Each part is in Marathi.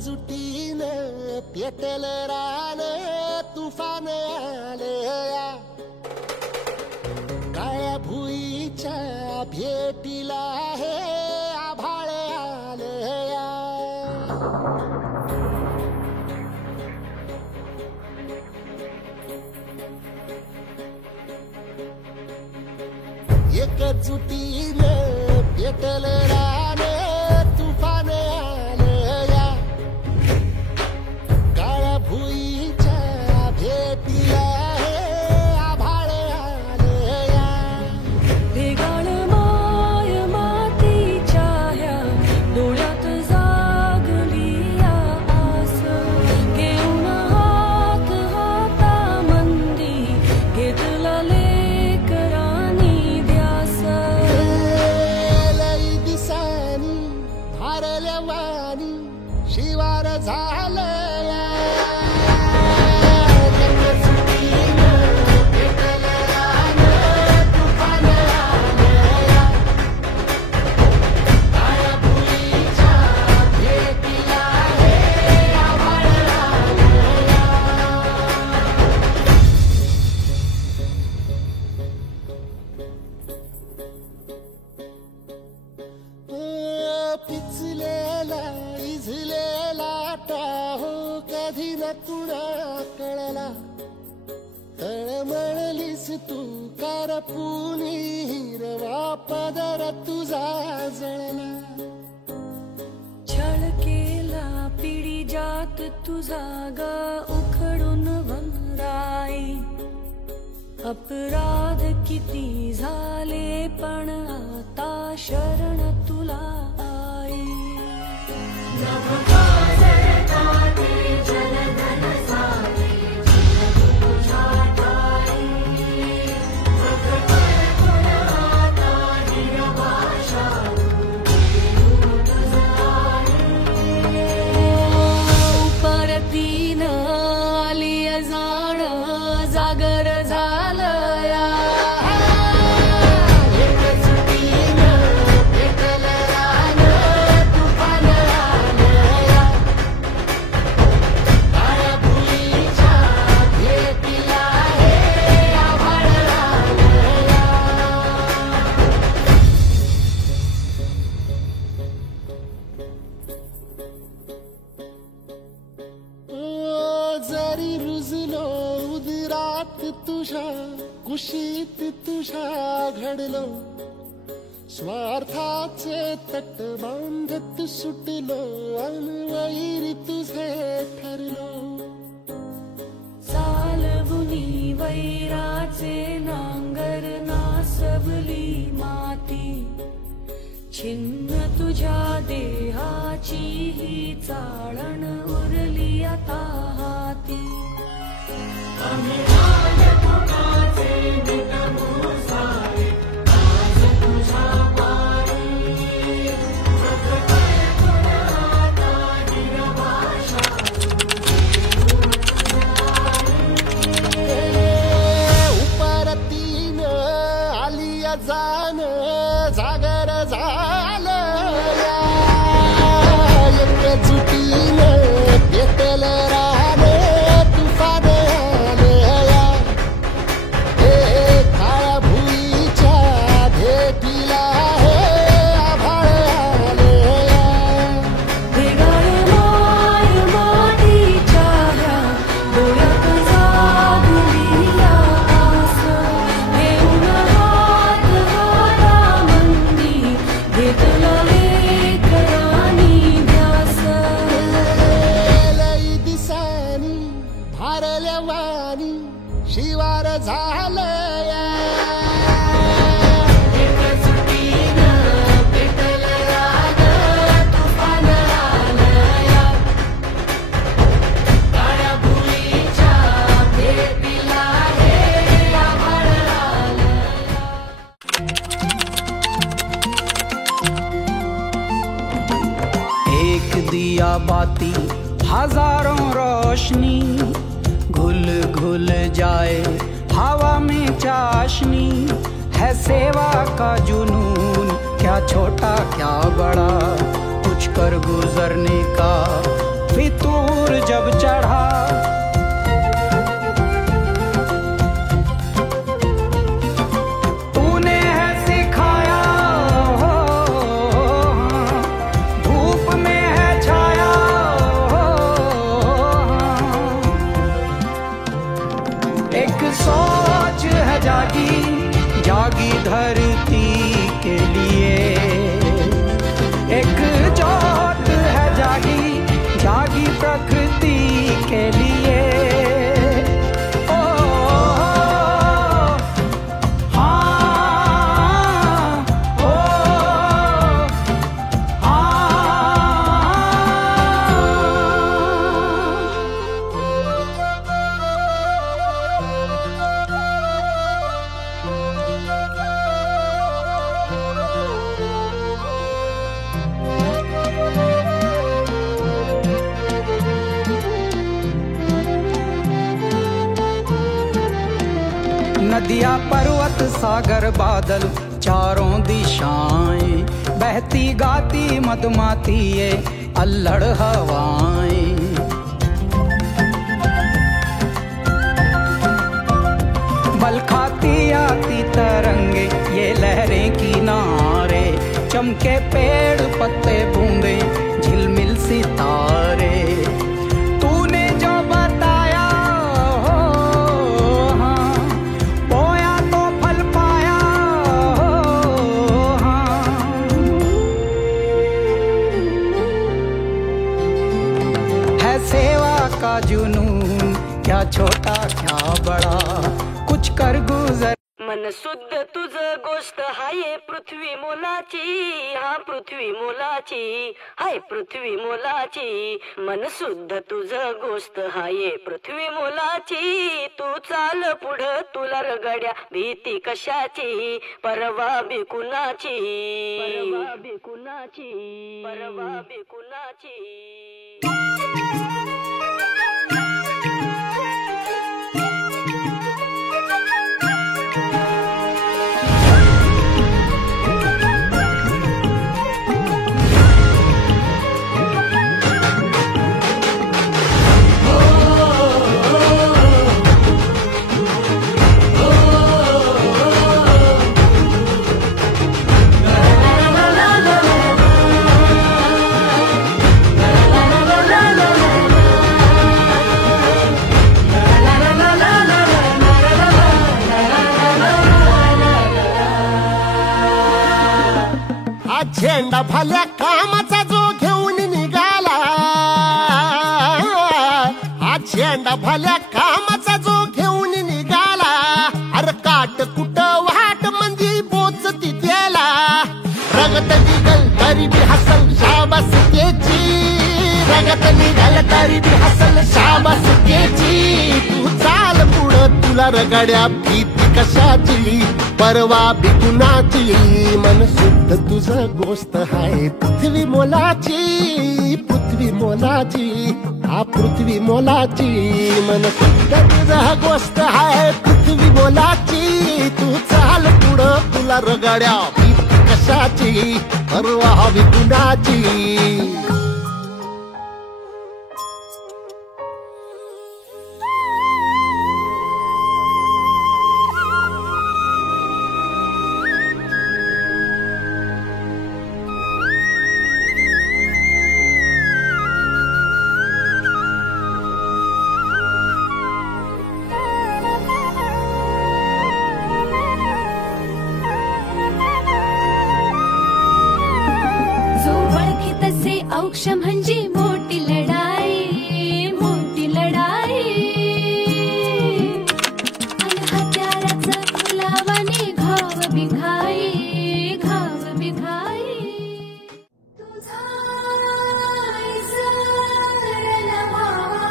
एकजुटीनं पेटल रान तुफान आलया काळ्या भुईच्या भेटीला हे आभाळ आलया एकजुटीनं पेटल रान तुफान आलया काळ्या भुईच्या भेटीला हे आभाळ आलया भेगाळ माय मातीच्या ह्या डोळ्यात जागली आस घेऊन हात हातामंदी घेतला लेकरांनी ध्यास लई दिसानी भारल्या वाणी शिवार झालया पिचलेला इझलेला टाहो कधी न कुणा कळला तळमळलीस तू करपुनी हिरवा पदर तुझा जळला छळ केला पिढी जात तुझा ग उखडून वनराई अपराध किती झाले पण आता शरण तुला आई परतीन आली जाण जागर झालया जरी रुजलो उदरात तुझ्या कुशीत तुझ्या घडलो स्वार्थाचे तट बांधत सुटलो अनवैरी तुझे ठरलो चालवुनी वैराचे नांगर नासवली माती छिन्न तुझ्या देहाची ही चाळण उरली आता हाती उपरतीन आलिया जान जागर झालया एकजुटीनं पेटल रान तुफान आलया हे काळ्या भुईच्या भेटीला हे आभाळ आलया भेगाळ माय मातीच्या ह्या डोळ्यात जागली आस घेऊन हात हातामंदी दिया बाती हजारों रोशनी, घुल घुल जाए हवा में चाशनी। है सेवा का जुनून, क्या छोटा क्या बड़ा, कुछ कर गुजरने का फितूर जब चढ़ा। सोच है जागी जागी धरती के लिए, एक जोत है जागी जागी प्रकृति के लिए। ओ हाँ, ओ नदियाँ पर्वत सागर बादल चारों दिशाएं, बहती गाती मधुमाती ये अल्लड़ हवाएं। बल खाती आती तरंगे ये लहरें किनारे, चमके पेड़ पत्ते बूंदे झिलमिल सितारे। सेवा का जुनून, क्या छोटा क्या बड़ा, कुछ कर गुजर। मन शुद्ध तुझ गोष्ट हाय पृथ्वी मोलाची, हा पृथ्वी मोलाची, हाय पृथ्वी मोलाची। मन शुद्ध तुझ गोष्ट हाय पृथ्वी मोलाची, तू चाल पुढं तुला रगड्या भीती कशाची, परवा बी कुणाची, परवा बी कुणाची, परवा बी कुणाची। झेंडा भल्या कामाचा जो घेऊन निघाला, हा झेंडा भल्या कामाचा जो घेऊन निघाला। अरे काट कुट वाट मंदी बोचती त्याला, रगत निघल तरी बी हसल शाबास त्याची, रगत निघल तरी बी हसल शाबास त्याची। तू चाल पुढं तुला रगड्या भीती कशाची, परवा बी कुणाची। मन शुद्ध तुझं गोष्ट हाय पृथ्वी मोलाची, पृथ्वी मोलाची, हा पृथ्वी मोलाची। मन शुद्ध तुझं गोष्ट हाय पृथ्वी मोलाची, तू चाल पुढं तुला रगड्या भीती कशाची, परवा बी कुणाची। औक्ष म्हणजे मोठी लढाई, मोठी लढाई। आणि हत्याराचा फुलावाने घाव बिघाई, घाव बिघाई। तुझा इसरला भावा,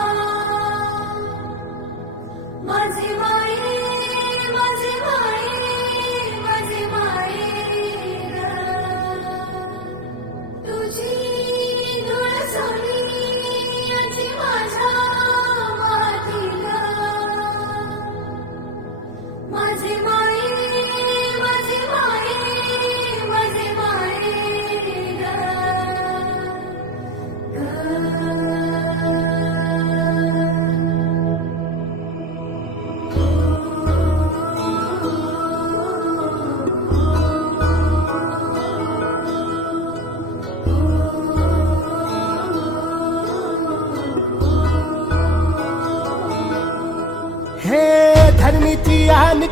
माझी माई, माझी माई, माझी माई तुझी धूळ सोड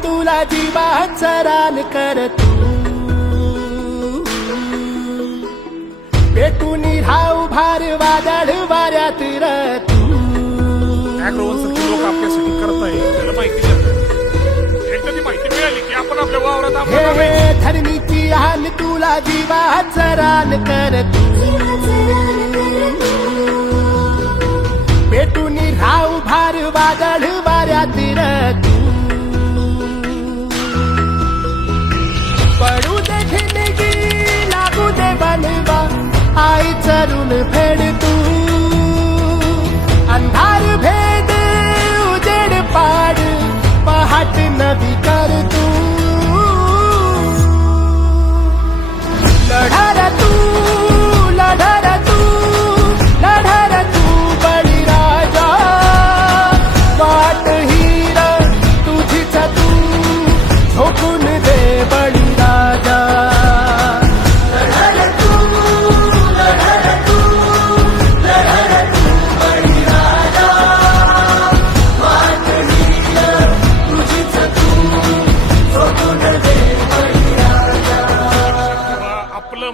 तुला जीवाचा रान कर तू पेटून राहू भार वादळ वाऱ्यात र तू लोक आपल्यासाठी करताय त्याला माहिती एकदा ती माहिती मिळाली की आपण आपल्या वावरात हे धरणीची हाल तुला जीवाचा रान कर तू पेटून राहू भार वादळ वाऱ्यात र तू पडू दे जिंदगी लागू दे बनवा आई चरून फेड तू अंधार भेद उजेड पाड पहाट नवी कर तू लढार तू लढार तू लढार तू बळीराजा वाट हीर तुझीच तू झोपून दे बळीराजा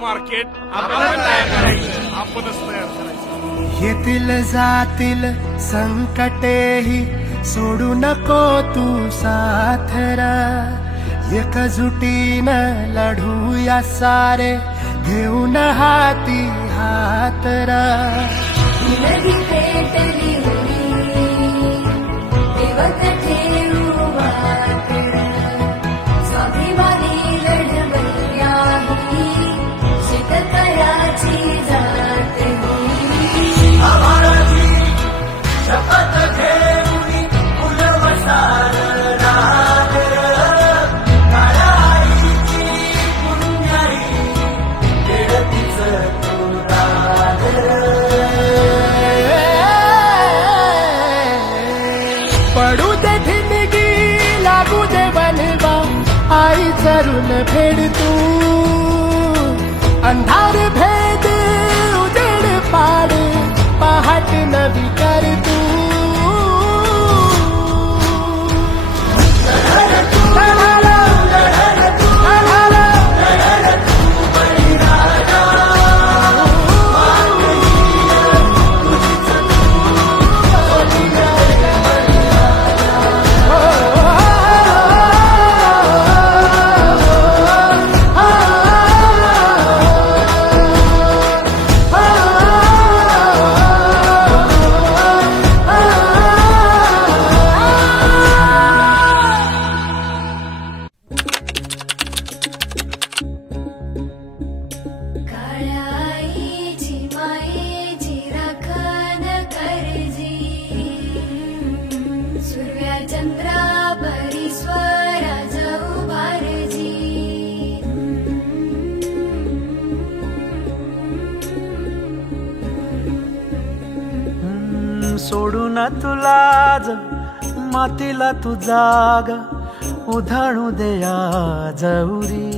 मार्केट आपणच तयार करायचं आपणच तयार करायचं येतील जातील संकटेही सोडू नको तू साथरा एकजुटीनं लढूया सारे घेऊन हाती हातरा पडू दे जिंदगी लागू दे बनवा आई चरून फेड तू अंधार भेद उजेड पाड पहाट नवी कर तू सोडून तुला मातीला तू जाग उधाळू दे आज उरी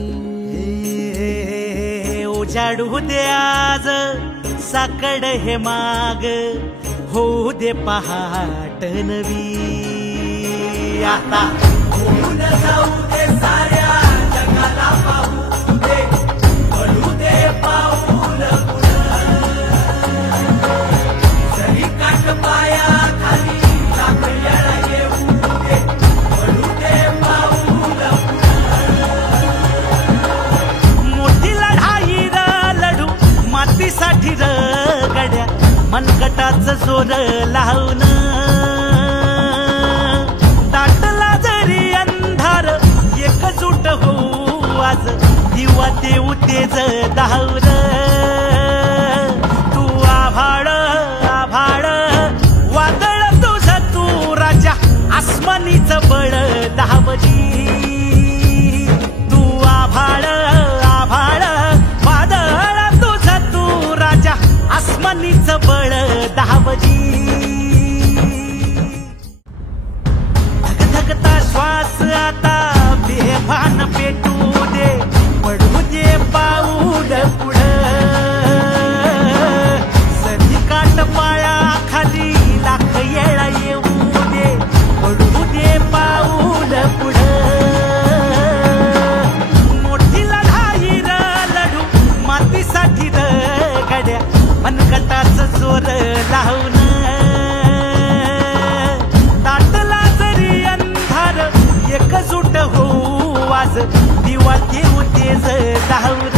उजाडू दे आज साकड हे माग होऊ दे पहाट नवी आता होऊन जाऊ दे साऱ्या जगाला पाहू दे पडू दे पाऊल जरी काट पाया खाली लागल्याला येऊ दे पडू दे पाऊल मोठी लढाई लढू मातीसाठी र गड्या मनगटाच जोर लावून दाटला जरी अंधार एकजूट होऊ आज दिवा देऊ तेज धावर तू आभाळ आभाळ वादळ तुझ तू राजा आसमानीच बळ धावजी तू आभाळ आभाळ वादळ तुझ तू राजा आसमानीच बळ धावजी धगधगता श्वास आता बेभान पेटू दे पडू दे पाऊल पुढं धावून दाटला जरी अंधार एकजूट होऊ आज दिवा देऊ तेज धावून